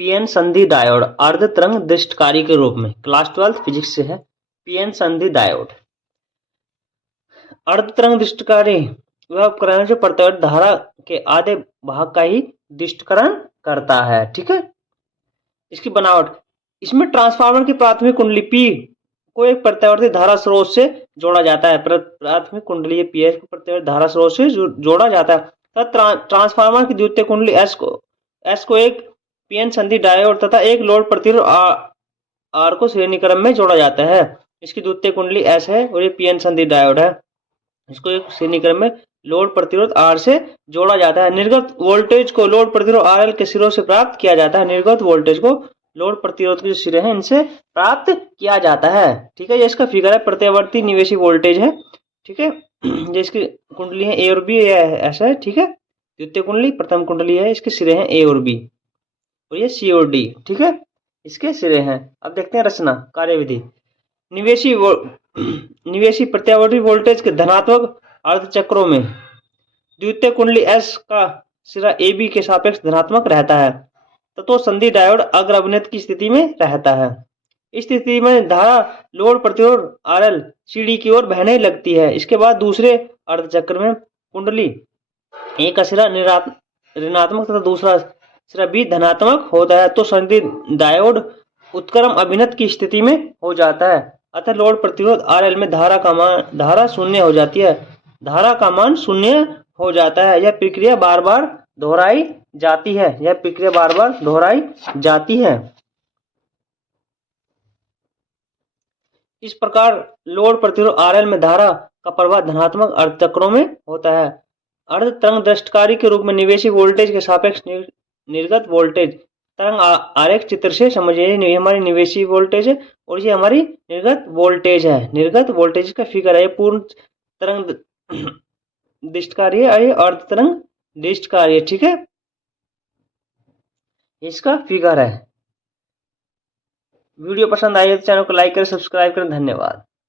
PN संधि diode अर्ध तरंग दृष्टकारी के रूप में, क्लास 12 फिजिक्स से है। पीएन संधि डायोड अर्ध तरंग दृष्टकारी वह उपकरण जो प्रत्यावर्ती धारा के आधे भाग का ही दृष्टिकरण करता है। ठीक है, इसकी बनावट, इसमें ट्रांसफार्मर की प्राथमिक कुंडली पी को एक प्रत्यावर्ती धारा स्रोत से जोड़ा जाता है। प्राथमिक कुंडली पी को प्रत्यावर्ती धारा स्रोत से जोड़ा जाता है तथा ट्रांसफार्मर की द्वितीय कुंडली एस को एक पीएन संधि डायोड तथा एक लोड प्रतिरोध आर को श्रेणी क्रम में जोड़ा जाता है। इसकी द्वितीय कुंडली एस है और ये पीएन संधि डायोड है। इसको एक श्रेणी क्रम में लोड प्रतिरोध आर से जोड़ा जाता है। निर्गत वोल्टेज को लोड प्रतिरोध आरएल के सिरों से प्राप्त किया जाता है। निर्गत वोल्टेज को लोड प्रतिरोध के जो सिरे हैं इनसे प्राप्त किया जाता है। ठीक है, ये इसका फिगर है, प्रत्यावर्ती निवेशी वोल्टेज है। ठीक है, ये इसकी कुंडली है ए और बी, ऐसा है। ठीक है, द्वितीय कुंडली, प्रथम कुंडली है, इसके सिरे हैं ए और बी और ये सी और डी। ठीक है, इसके सिरे हैं। अब देखते हैं रचना कार्यविधि। निवेशी प्रत्यावर्ती वोल्टेज के धनात्मक अर्धचक्रों में द्वितीय कुंडली एस का सिरा ए बी के सापेक्ष धनात्मक रहता है तो संधि डायोड अग्र अवनत की स्थिति में रहता है। इस स्थिति में धारा लोड प्रतिरोध आरएल सीडी की ओर बहने लगती है। इसके बाद दूसरे अर्धचक्र में कुंडली ए का सिरा ऋणात्मक तथा दूसरा सिरा बी धनात्मक होता है तो संधि डायोड उत्क्रम अभिनत की स्थिति में हो जाता है। अतः लोड प्रतिरोध आरएल में धारा शून्य हो जाती है। धारा का मान शून्य हो जाता है। यह प्रक्रिया बार बार दोहराई जाती है। यह प्रक्रिया बार बार दोहराई जाती है। इस प्रकार लोड प्रतिरोध आरएल में धारा का प्रवाह धनात्मक अर्धचक्रों में होता है। अर्ध तरंग दृष्टकारी के रूप में निवेशी वोल्टेज के सापेक्ष निर्गत वोल्टेज तरंग आरेख चित्र से समझिए। ये हमारी निवेशी वोल्टेज है और ये हमारी निर्गत वोल्टेज है। निर्गत वोल्टेज का फिगर है। पूर्ण तरंग दृष्टकारी है, ये अर्ध तरंग दृष्टकारी है। ठीक है, इसका फिगर है। वीडियो पसंद आई तो चैनल को लाइक करें, सब्सक्राइब करें। धन्यवाद।